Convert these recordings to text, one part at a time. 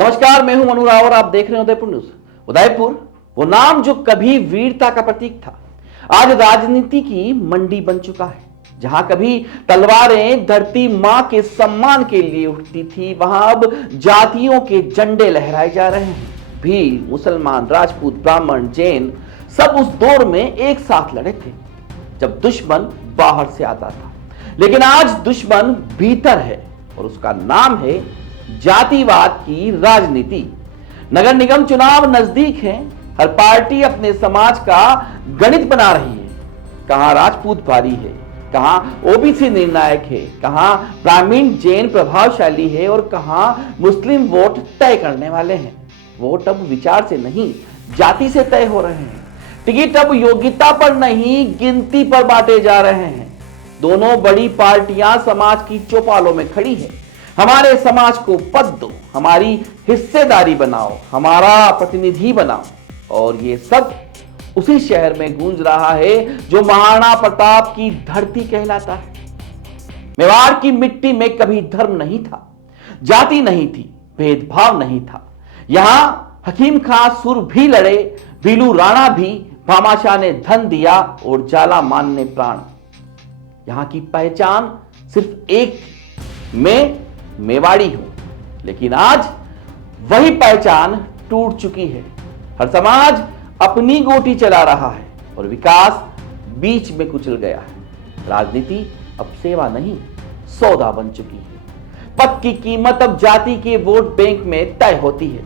नमस्कार, मैं हूं मनु राव और आप देख रहे हैं उदयपुर न्यूज। उदयपुर, वो नाम जो कभी वीरता का प्रतीक था, आज राजनीति की मंडी बन चुका है। जहां कभी तलवारें धरती मां के सम्मान के लिए उठती थी, वहां अब जातियों के झंडे लहराए जा रहे हैं। भील, मुसलमान, राजपूत, ब्राह्मण, जैन सब उस दौर में एक साथ लड़े थे जब दुश्मन बाहर से आता था। लेकिन आज दुश्मन भीतर है और उसका नाम है जातिवाद की राजनीति। नगर निगम चुनाव नजदीक है, हर पार्टी अपने समाज का गणित बना रही है। कहां राजपूत भारी है, कहां ओबीसी निर्णायक है, कहां ब्राह्मण जैन प्रभावशाली है और कहां मुस्लिम वोट तय करने वाले हैं। वोट अब विचार से नहीं, जाति से तय हो रहे हैं। टिकट अब योग्यता पर नहीं, गिनती पर बांटे जा रहे हैं। दोनों बड़ी पार्टियां समाज की चौपालों में खड़ी है। हमारे समाज को पद दो, हमारी हिस्सेदारी बनाओ, हमारा प्रतिनिधि बनाओ। और ये सब उसी शहर में गूंज रहा है जो महाराणा प्रताप की धरती कहलाता है। मेवाड़ की मिट्टी में कभी धर्म नहीं था, जाति नहीं थी, भेदभाव नहीं था। यहां हकीम खां सुर भी लड़े, भीलू राणा भी, भामाशाह ने धन दिया और जाला मान ने प्राण। यहां की पहचान सिर्फ एक, मैं मेवाड़ी हूं। लेकिन आज वही पहचान टूट चुकी है। हर समाज अपनी गोटी चला रहा है और विकास बीच में कुचल गया है। राजनीति अब सेवा नहीं, सौदा बन चुकी है। पद की कीमत अब जाति के वोट बैंक में तय होती है।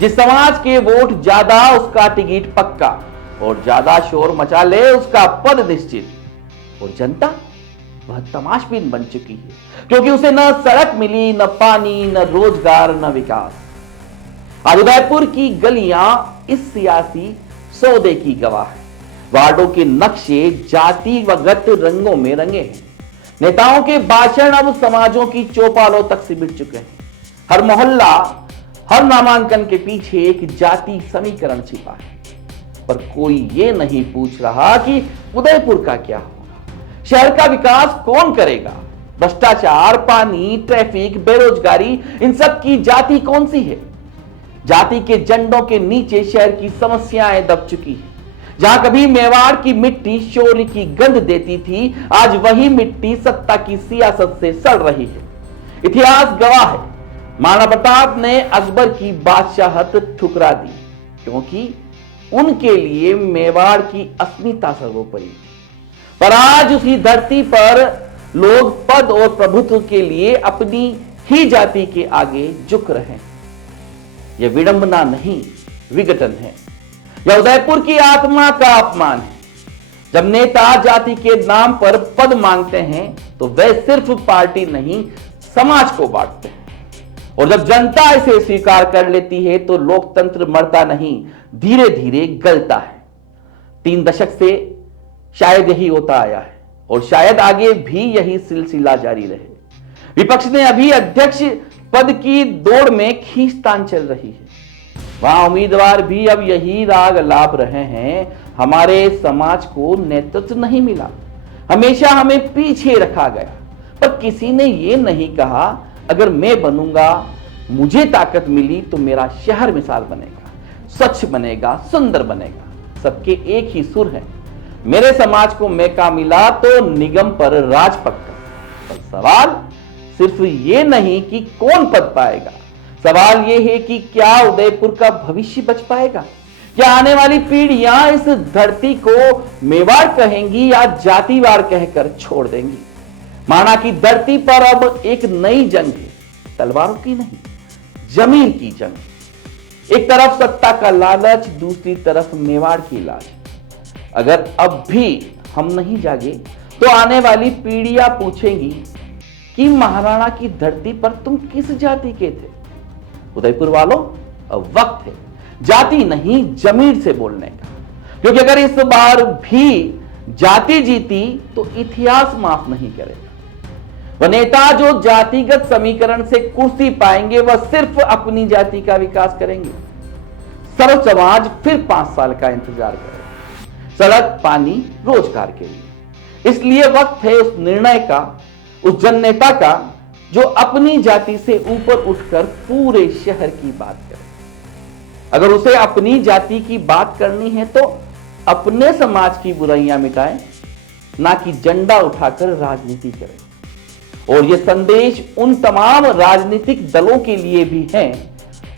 जिस समाज के वोट ज्यादा उसका टिकट पक्का, और ज्यादा शोर मचा ले उसका पद निश्चित। और जनता वह तमाशबीन बन चुकी है, क्योंकि उसे न सड़क मिली, न पानी, न रोजगार, न विकास। आज उदयपुर की गलियां इस सियासी सौदे की गवाह है। वार्डों के नक्शे जातिगत रंगों में रंगे हैं। नेताओं के भाषण अब समाजों की चौपालों तक सिमट चुके हैं। हर मोहल्ला, हर नामांकन के पीछे एक जाति समीकरण छिपा है। पर कोई ये नहीं पूछ रहा कि उदयपुर का क्या होगा, शहर का विकास कौन करेगा। भ्रष्टाचार, पानी, ट्रैफिक, बेरोजगारी, इन सब की जाति कौन सी है। जाति के झंडों के नीचे शहर की समस्याएं दब चुकी है। जहां कभी मेवाड़ की मिट्टी शौर्य की गंध देती थी, आज वही मिट्टी सत्ता की सियासत से सड़ रही है। इतिहास गवाह है, महाराणा प्रताप ने अकबर की बादशाहत ठुकरा दी, क्योंकि उनके लिए मेवाड़ की अस्मिता सर्वोपरि थी। पर आज उसी धरती पर लोग पद और प्रभुत्व के लिए अपनी ही जाति के आगे झुक रहे हैं। यह विडंबना नहीं, विघटन है। यह उदयपुर की आत्मा का अपमान है। जब नेता जाति के नाम पर पद मांगते हैं तो वे सिर्फ पार्टी नहीं, समाज को बांटते हैं। और जब जनता इसे स्वीकार कर लेती है तो लोकतंत्र मरता नहीं, धीरे धीरे गलता है। 3 दशक से शायद यही होता आया है और शायद आगे भी यही सिलसिला जारी रहे। विपक्ष ने अभी अध्यक्ष पद की दौड़ में खींचतान चल रही है। वहां उम्मीदवार भी अब यही राग लाप रहे हैं, हमारे समाज को नेतृत्व नहीं मिला, हमेशा हमें पीछे रखा गया। पर किसी ने यह नहीं कहा अगर मैं बनूंगा, मुझे ताकत मिली तो मेरा शहर मिसाल बनेगा, स्वच्छ बनेगा, सुंदर बनेगा। सबके एक ही सुर है, मेरे समाज को मौका मिला तो निगम पर राज पक्का। पर सवाल सिर्फ ये नहीं कि कौन पद पाएगा, सवाल ये है कि क्या उदयपुर का भविष्य बच पाएगा। क्या आने वाली पीढ़ियां इस धरती को मेवाड़ कहेंगी या जातिवाड़ कहकर छोड़ देंगी। महाराणा की धरती पर अब एक नई जंग है, तलवारों की नहीं, जमीन की जंग। एक तरफ सत्ता का लालच, दूसरी तरफ मेवाड़ की लाज। अगर अब भी हम नहीं जागे तो आने वाली पीढ़ियां पूछेंगी कि महाराणा की धरती पर तुम किस जाति के थे। उदयपुर वालों, अब वक्त है जाति नहीं जमीर से बोलने का, क्योंकि अगर इस बार भी जाति जीती तो इतिहास माफ नहीं करेगा। वह नेता जो जातिगत समीकरण से कुर्सी पाएंगे वह सिर्फ अपनी जाति का विकास करेंगे। सर्व समाज फिर 5 साल का इंतजार करेगा, सड़क, पानी, रोजगार के लिए। इसलिए वक्त है उस निर्णय का, उस जननेता का जो अपनी जाति से ऊपर उठकर पूरे शहर की बात करे। अगर उसे अपनी जाति की बात करनी है तो अपने समाज की बुराइयां मिटाए, ना कि झंडा उठाकर राजनीति करे। और यह संदेश उन तमाम राजनीतिक दलों के लिए भी है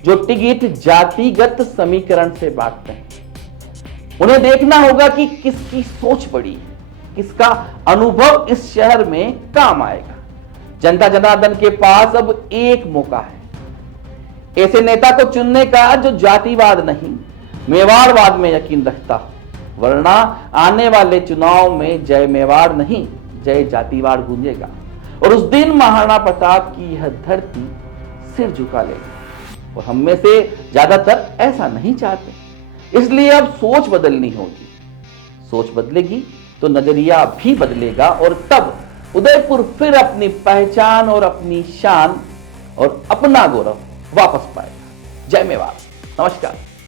जो टिकट जातिगत समीकरण से बांटते हैं। उन्हें देखना होगा कि किसकी सोच बड़ी है, किसका अनुभव इस शहर में काम आएगा। जनता जनार्दन के पास अब एक मौका है ऐसे नेता को चुनने का जो जातिवाद नहीं, मेवाड़वाद में यकीन रखता हो, वरना आने वाले चुनाव में जय मेवाड़ नहीं, जय जातिवाद गूंजेगा और उस दिन महाराणा प्रताप की यह धरती सिर झुका लेगी। और हम में से ज्यादातर ऐसा नहीं चाहते, इसलिए अब सोच बदलनी होगी। सोच बदलेगी तो नजरिया भी बदलेगा और तब उदयपुर फिर अपनी पहचान और अपनी शान और अपना गौरव वापस पाएगा। जय मेवाड़। नमस्कार।